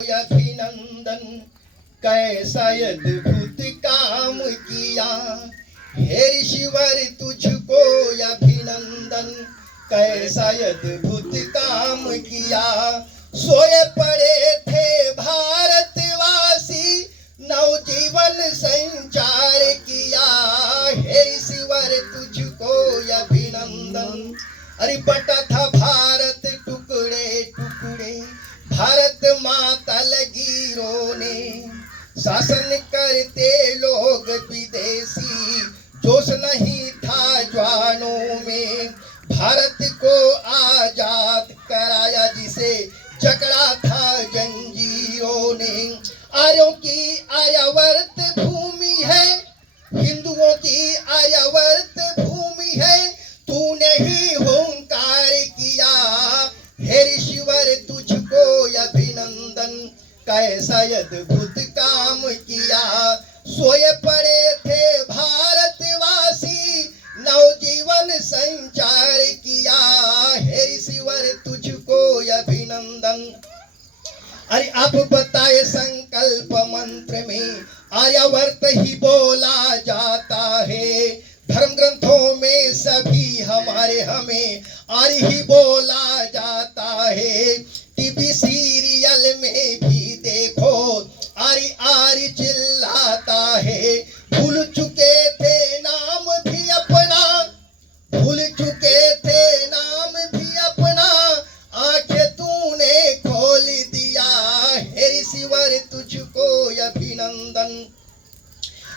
अभिनंदन कैसा अद्भुत काम किया हे ऋषिवर तुझको अभिनंदन कैसा अद्भुत काम किया। सोए पड़े थे भारतवासी नवजीवन संचार किया हे ऋषिवर तुझको अभिनंदन। अरे बटा था भारत टुकड़े टुकड़े भारत माता लगी रोने शासन करते लोग विदेशी जोश नहीं था जवानों में। भारत को आजाद कराया जिसे जकड़ा था जंजीरों ने। आर्यों की आर्यावर्त भूमि है हिंदुओं की आर्यावर्त भूमि है तूने ही हुंकार किया हे ऋषिवर तुझको अभिनंदन कैसा अद्भुत काम किया। सोए पड़े थे भारतवासी नवजीवन संचार किया हे ऋषिवर तुझको अभिनंदन। अरे अब बताए संकल्प मंत्र में आर्यावर्त ही बोला जाता है। धर्म ग्रंथों में सभी हमारे हमें आर्य ही बोला जाता है। टीवी सीरियल में भी देखो आर्य आर्य चिल्लाता है। भूल चुके थे नाम भी अपना भूल चुके थे नाम भी अपना आंखें तूने खोल दिया हे ऋषिवर तुझको अभिनंदन।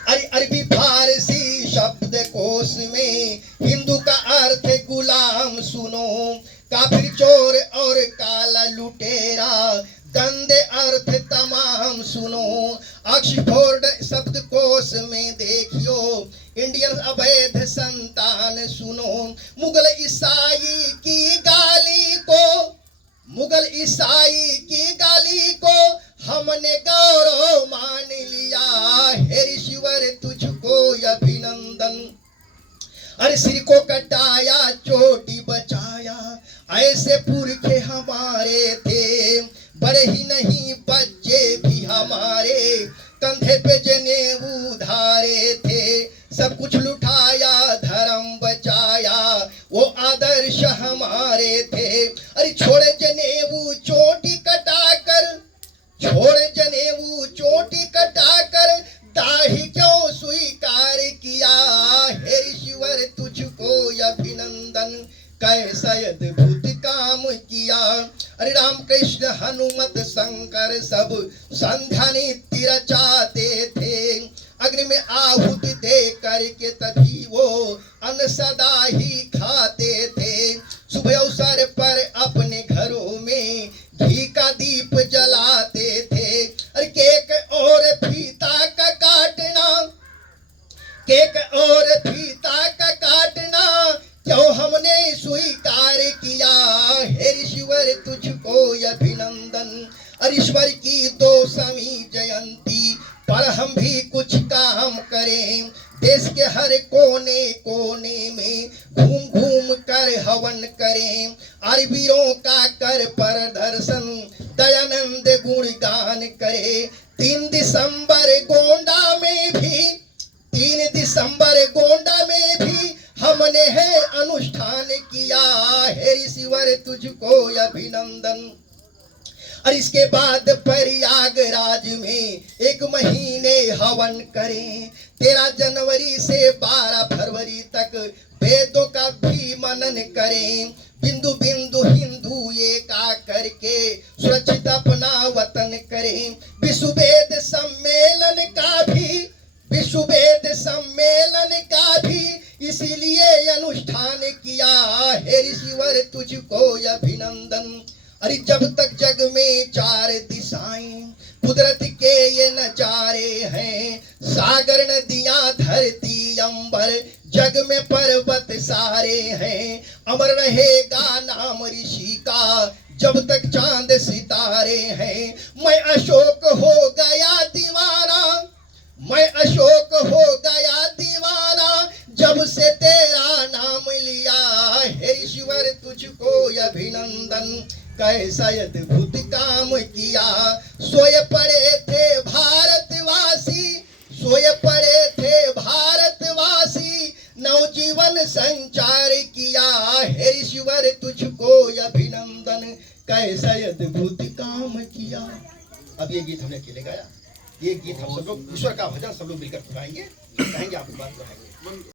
अरे अरबी फारसी शब्दकोश में हिंदू का अर्थ गुलाम सुनो काफिर चोर और काला लुटेरा गंदे अर्थ तमाम सुनो। ऑक्सफोर्ड शब्दकोश में देखियो इंडियन अवैध संतान सुनो। मुगल ईसाई की गाली को मुगल ईसाई की गाली को हमने गौरव मान लिया हे ऋषिवर तुझको अभिनंदन। अरे सिर को कटाया चोटी बचाया ऐसे पुरखे हमारे थे बड़े ही नहीं बच्चे भी हमारे कंधे पे जनेऊ धारे थे। सब कुछ लुटाया धर्म बचाया वो आदर्श हमारे थे। अरे छोड़े जनेऊ चोटी कटाकर छोड़े जनेऊ चोटी कटाकर दाही क्यों स्वीकार किया हे ऋषिवर तुझको अभिनंदन कैसा अद्भुत काम किया। अरे रामकृष्ण हनुमत शंकर सब संध्या नित्य रचाते थे। अग्नि में आहुति दे करके तभी वो अन्न सदा ही खाते थे। सुबह अवसर पर अपने घरों में घी का दीप जलाते थे। अरे केक और फीता का काटना केक और फीता का काटना क्यों हमने स्वीकार किया हे ऋषिवर तुझको अभिनंदन। अरे ईश्वर की 200वीं जयंती पर हम भी कुछ काम करें। देश के हर कोने कोने में घूम घूम कर हवन करें। आर्यवीरों का कर प्रदर्शन दयानंद गुणगान करे। 3 दिसंबर गोंडा में भी 3 दिसंबर गोंडा में भी हमने है अनुष्ठान किया हे ऋषिवर तुझको अभिनंदन। और इसके बाद प्रयागराज में 1 महीने हवन करें। 13 जनवरी से 12 फरवरी तक वेदों का भी मनन करें। बिंदु बिंदु हिंदू एक करके सुरक्षित अपना वतन करें। विश्व वेद सम्मेलन का भी इसीलिए अनुष्ठान किया हे ऋषिवर तुझको अभिनंदन। अरे जब तक जग में 4 दिशाएं कुदरत के ये नजारे हैं सागर नदियां धरती अंबर जग में पर्वत सारे हैं। अमर रहेगा नाम ऋषि का जब तक चांद सितारे हैं। मैं अशोक हो गया दीवाना मैं अशोक हो गया दीवाना जब से तेरा नाम लिया हे ईश्वर तुझको अभिनंदन कैसा अद्भुत काम किया। सोए पड़े थे भारतवासी, सोए पड़े थे भारतवासी, नवजीवन संचार किया। हे ईश्वर तुझको अभिनंदन, कैसा अद्भुत काम किया। अब ये गीत हमने अकेले गाया, ये गीत हम सब लोग ईश्वर का भजन सब लोग मिलकर गाएंगे, कहेंगे आपकी बात दोहराएंगे।